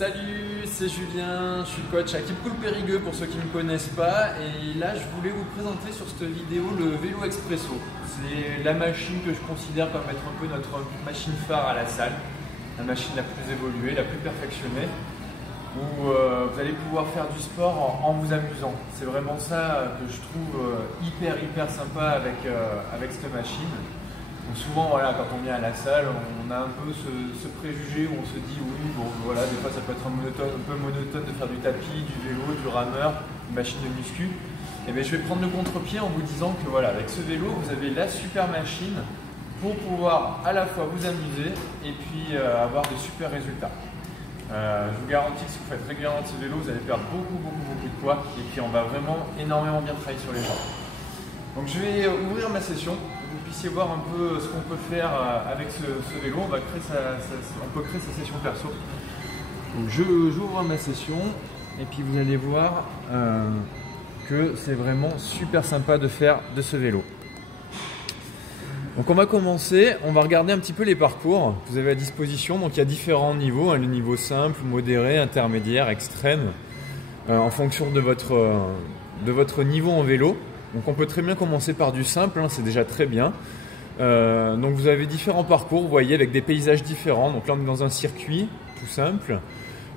Salut, c'est Julien, je suis coach à Keep Cool Périgueux pour ceux qui ne me connaissent pas. Et là, je voulais vous présenter sur cette vidéo le vélo expresso. C'est la machine que je considère comme être un peu notre machine phare à la salle. La machine la plus évoluée, la plus perfectionnée, où vous allez pouvoir faire du sport en vous amusant. C'est vraiment ça que je trouve hyper sympa avec cette machine. Donc souvent, voilà, quand on vient à la salle, on a un peu ce préjugé où on se dit oui, bon voilà, des fois ça peut être un peu monotone de faire du tapis, du vélo, du rameur, une machine de muscu. Et bien je vais prendre le contre-pied en vous disant que voilà, avec ce vélo, vous avez la super machine pour pouvoir à la fois vous amuser et puis avoir de super résultats. Je vous garantis que si vous faites régulièrement de ce vélo, vous allez perdre beaucoup de poids et puis on va vraiment énormément bien travailler sur les jambes. Donc je vais ouvrir ma session, pour que vous puissiez voir un peu ce qu'on peut faire avec ce vélo. On peut créer sa session perso. Donc j'ouvre ma session et puis vous allez voir que c'est vraiment super sympa de faire de ce vélo. Donc on va commencer, on va regarder un petit peu les parcours que vous avez à disposition. Donc il y a différents niveaux, le niveau simple, modéré, intermédiaire, extrême, en fonction de votre niveau en vélo. Donc on peut très bien commencer par du simple, c'est déjà très bien. Donc vous avez différents parcours, vous voyez, avec des paysages différents. Donc là on est dans un circuit tout simple.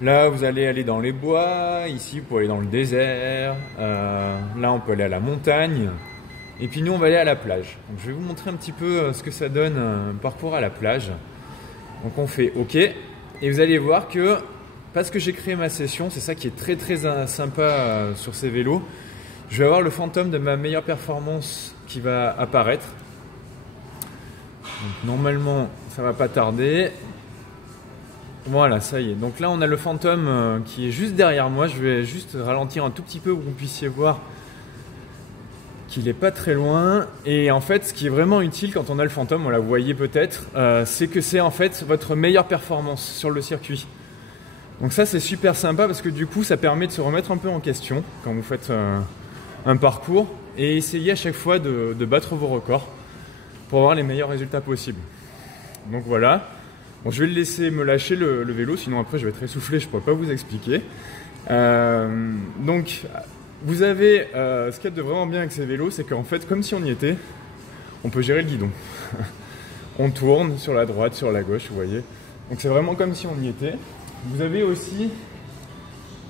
Là vous allez aller dans les bois, ici vous pouvez aller dans le désert. Là on peut aller à la montagne. Et puis nous on va aller à la plage. Donc je vais vous montrer un petit peu ce que ça donne un parcours à la plage. Donc on fait OK. Et vous allez voir que, parce que j'ai créé ma session, c'est ça qui est très sympa sur ces vélos. Je vais avoir le fantôme de ma meilleure performance qui va apparaître. Donc, normalement, ça ne va pas tarder. Voilà, ça y est. Donc là, on a le fantôme qui est juste derrière moi. Je vais juste ralentir un tout petit peu pour que vous puissiez voir qu'il n'est pas très loin. Et en fait, ce qui est vraiment utile quand on a le fantôme, vous voyez peut-être, c'est que c'est en fait votre meilleure performance sur le circuit. Donc ça, c'est super sympa parce que du coup, ça permet de se remettre un peu en question quand vous faites un parcours et essayer à chaque fois de battre vos records pour avoir les meilleurs résultats possibles. Donc voilà, bon, je vais le laisser me lâcher le vélo, sinon après je vais être essoufflé, je ne pourrai pas vous expliquer. Donc vous avez ce qu'il y a de vraiment bien avec ces vélos, c'est qu'en fait, comme si on y était, on peut gérer le guidon. On tourne sur la droite, sur la gauche, vous voyez. Donc c'est vraiment comme si on y était. Vous avez aussi,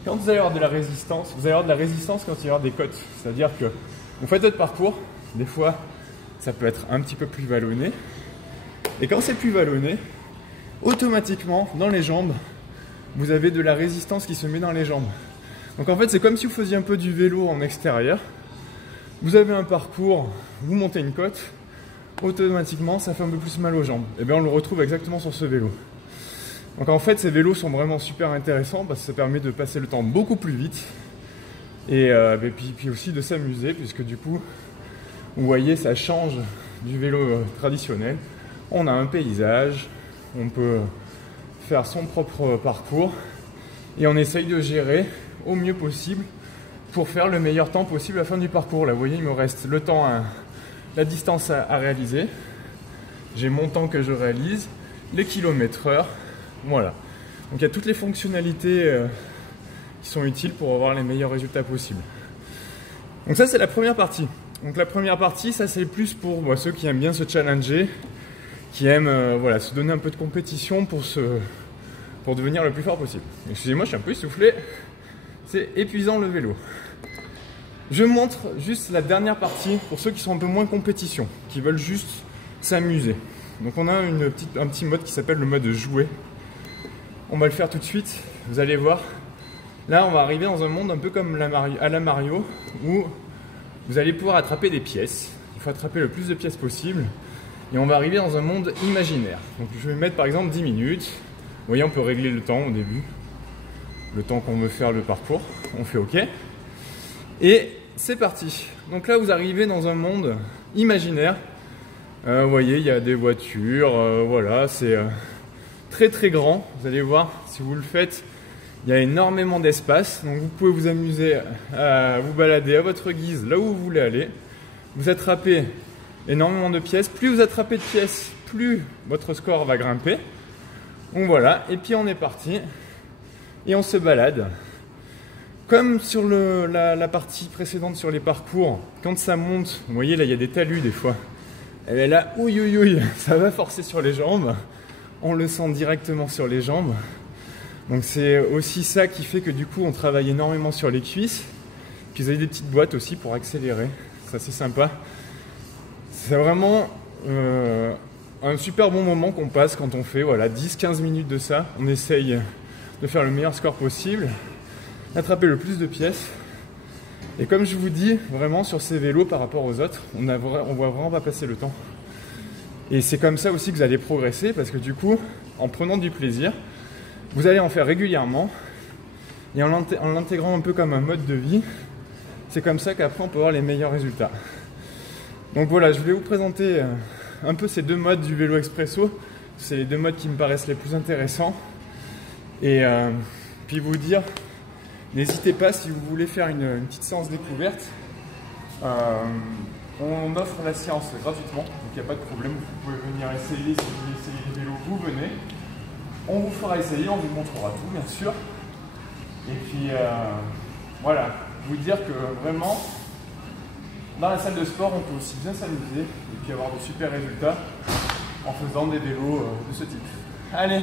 quand vous allez avoir de la résistance, vous allez avoir de la résistance quand il y aura des côtes. C'est-à-dire que vous faites votre parcours, des fois ça peut être un petit peu plus vallonné. Et quand c'est plus vallonné, automatiquement dans les jambes, vous avez de la résistance qui se met dans les jambes. Donc en fait c'est comme si vous faisiez un peu du vélo en extérieur. Vous avez un parcours, vous montez une côte, automatiquement ça fait un peu plus mal aux jambes. Et bien on le retrouve exactement sur ce vélo. Donc en fait ces vélos sont vraiment super intéressants parce que ça permet de passer le temps beaucoup plus vite et puis aussi de s'amuser puisque du coup vous voyez ça change du vélo traditionnel. On a un paysage, on peut faire son propre parcours et on essaye de gérer au mieux possible pour faire le meilleur temps possible à la fin du parcours. Là vous voyez il me reste le temps, la distance à réaliser, j'ai mon temps que je réalise, les kilomètres heure. Voilà, donc il y a toutes les fonctionnalités qui sont utiles pour avoir les meilleurs résultats possibles. Donc ça c'est la première partie. Donc la première partie, ça c'est plus pour ceux qui aiment bien se challenger, qui aiment voilà, se donner un peu de compétition pour devenir le plus fort possible. Excusez-moi, je suis un peu essoufflé, c'est épuisant le vélo. Je montre juste la dernière partie pour ceux qui sont un peu moins compétition, qui veulent juste s'amuser. Donc on a un petit mode qui s'appelle le mode jouet. On va le faire tout de suite, vous allez voir. Là, on va arriver dans un monde un peu comme à la Mario, où vous allez pouvoir attraper des pièces. Il faut attraper le plus de pièces possible. Et on va arriver dans un monde imaginaire. Donc je vais mettre par exemple 10 minutes. Vous voyez, on peut régler le temps au début. Le temps qu'on veut faire le parcours. On fait OK. Et c'est parti. Donc là, vous arrivez dans un monde imaginaire. Vous voyez, il y a des voitures. Voilà, c'est très grand. Vous allez voir, si vous le faites, il y a énormément d'espace. Donc vous pouvez vous amuser à vous balader à votre guise là où vous voulez aller. Vous attrapez énormément de pièces. Plus vous attrapez de pièces, plus votre score va grimper. Donc voilà, et puis on est parti. et on se balade. Comme sur la partie précédente sur les parcours, quand ça monte, vous voyez là il y a des talus des fois, et bien là, ouïe ouïe ouïe, ça va forcer sur les jambes, on le sent directement sur les jambes. Donc c'est aussi ça qui fait que du coup on travaille énormément sur les cuisses. Puis vous avez des petites boîtes aussi pour accélérer, ça c'est sympa. C'est vraiment un super bon moment qu'on passe quand on fait voilà, 10-15 minutes de ça. On essaye de faire le meilleur score possible, d'attraper le plus de pièces. Et comme je vous dis, vraiment sur ces vélos par rapport aux autres, on voit vraiment pas passer le temps. Et c'est comme ça aussi que vous allez progresser, parce que du coup, en prenant du plaisir, vous allez en faire régulièrement, et en l'intégrant un peu comme un mode de vie, c'est comme ça qu'après on peut avoir les meilleurs résultats. Donc voilà, je voulais vous présenter un peu ces deux modes du vélo expresso. C'est les deux modes qui me paraissent les plus intéressants. Et puis vous dire, n'hésitez pas si vous voulez faire une petite séance découverte. On offre la séance gratuitement, donc il n'y a pas de problème. Vous pouvez venir essayer, si vous voulez essayer les vélos, vous venez. On vous fera essayer, on vous montrera tout bien sûr. Et puis voilà, vous dire que vraiment, dans la salle de sport, on peut aussi bien s'amuser et puis avoir de super résultats en faisant des vélos de ce type. Allez,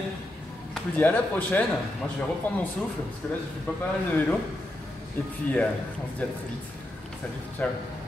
je vous dis à la prochaine. Moi je vais reprendre mon souffle parce que là j'ai fait pas mal de vélos. Et puis on se dit à très vite. Salut, ciao.